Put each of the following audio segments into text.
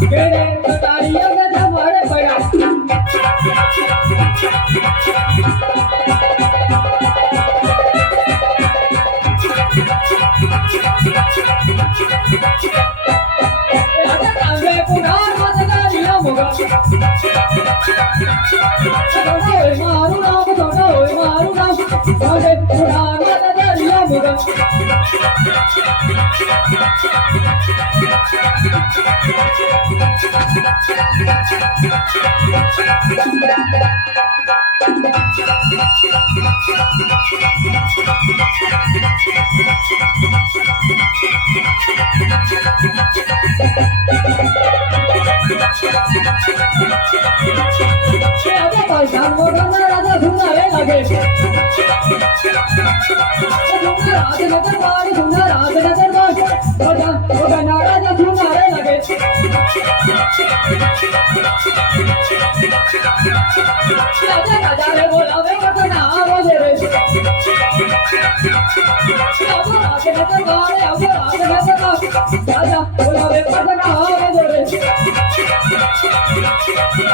Get it. 가볍게 얼마로 가고 저가 얼마로 가고 어제 보라마다 달려보다 సంబోధనరాజా దుంగరే Nagar రాజ నగర్ వాడి దుంగ రాజ నగర్ వాడి రాజా ఒక నారాజా దుంగరే నగర్ రాజా రాజా రే బోలావే ఒక నా రోజే రే రాజా రాజ నగర్ వాడే అవ్వ రాజ నగర్ రాజా Oh,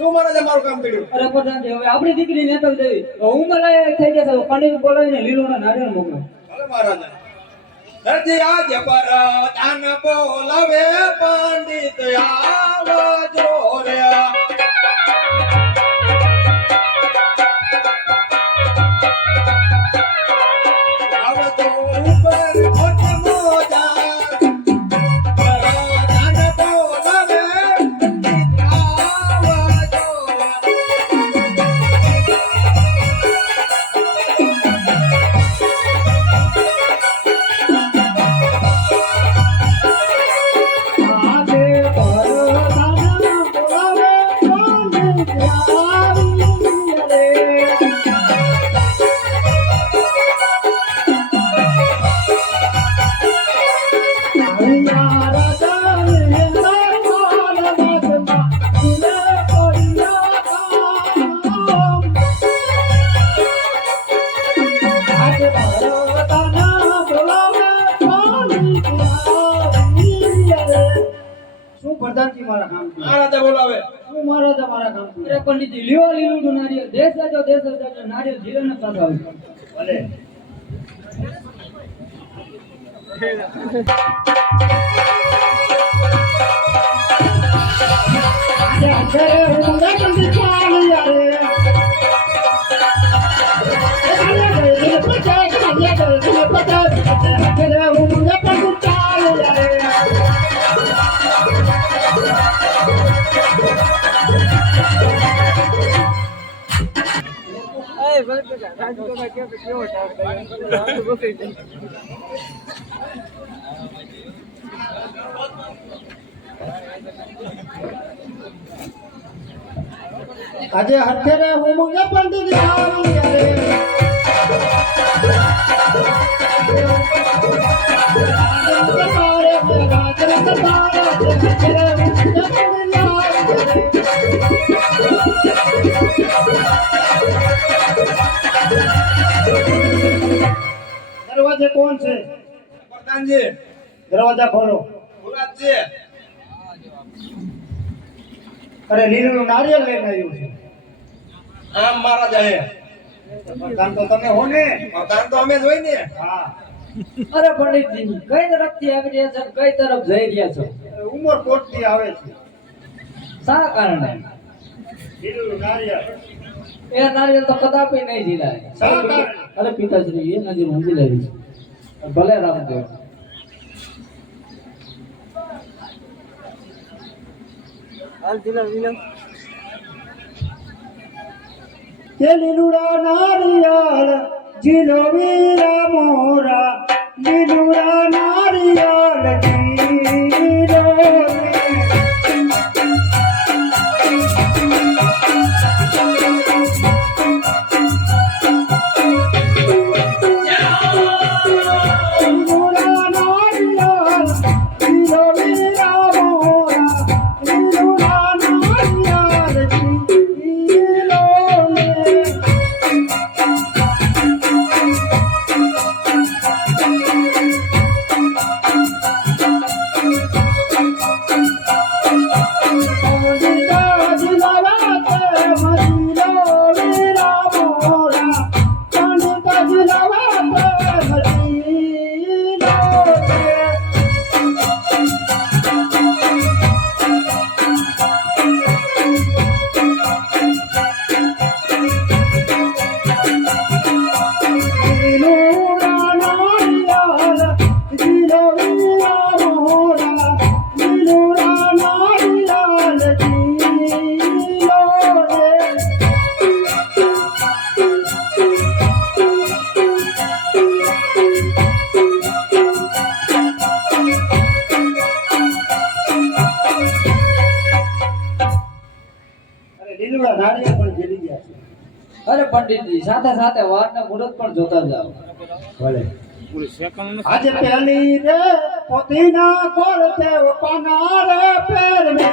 શું મારે છે મારું કામ અરે પ્રધાનજી હવે આપણી દીકરી નેતલ દેવી હું મને થઈ જશે પંડિત બોલાવીને લીલું નારિયેળ મોકલો ભલે મહારાજા ધરતી આજ પર દાન બોલાવે પંડિત પ્રધાનજી મારા કામ છે મહારાજા બોલાવે. મારા મારો મારા કામ છે અરે પંડિતજી લીલો લીલું નારિયેળ દેશ જાજો દેશ જાજો નારિયેળ જીવન સાથે આવશે ભલે. આજે અત્યારે હું ને પંડિત ચાલી યારે. દરવાજે દરવાજા ખોલો. અરે લીલું નારિયેલ લઈને આવ્યું છે. આમ મહારાજા હે પ્રધાન તો તમે હો ને. પ્રધાન તો અમે જ હોય ને. હા. અરે પંડિતજી કઈ તરફથી આવી રહ્યા છો? કઈ તરફ જઈ રહ્યા છો? ઉમર કોટથી આવે છે. શા કારણે? લીલું નારિયેલ એ નારિયેલ તો કદાપી નહીં જીલાય. અરે પિતાશ્રી એ નારિયેળ હું જીલાવી છે. ભલે રામદેવ. લીલુડા નારિયેળ જીલો વીરા મોરા લીલુડા નારિયેળ Thank લીલુડા નાળિયેર પણ જેલી ગયા છે. અરે પંડિતજી સાથે સાથે વારના મુહૂર્ત પણ જોતા જાઓ. ભલે. આજે પહેલી રે પોતીના કોળ તે પાના રે પેર મે.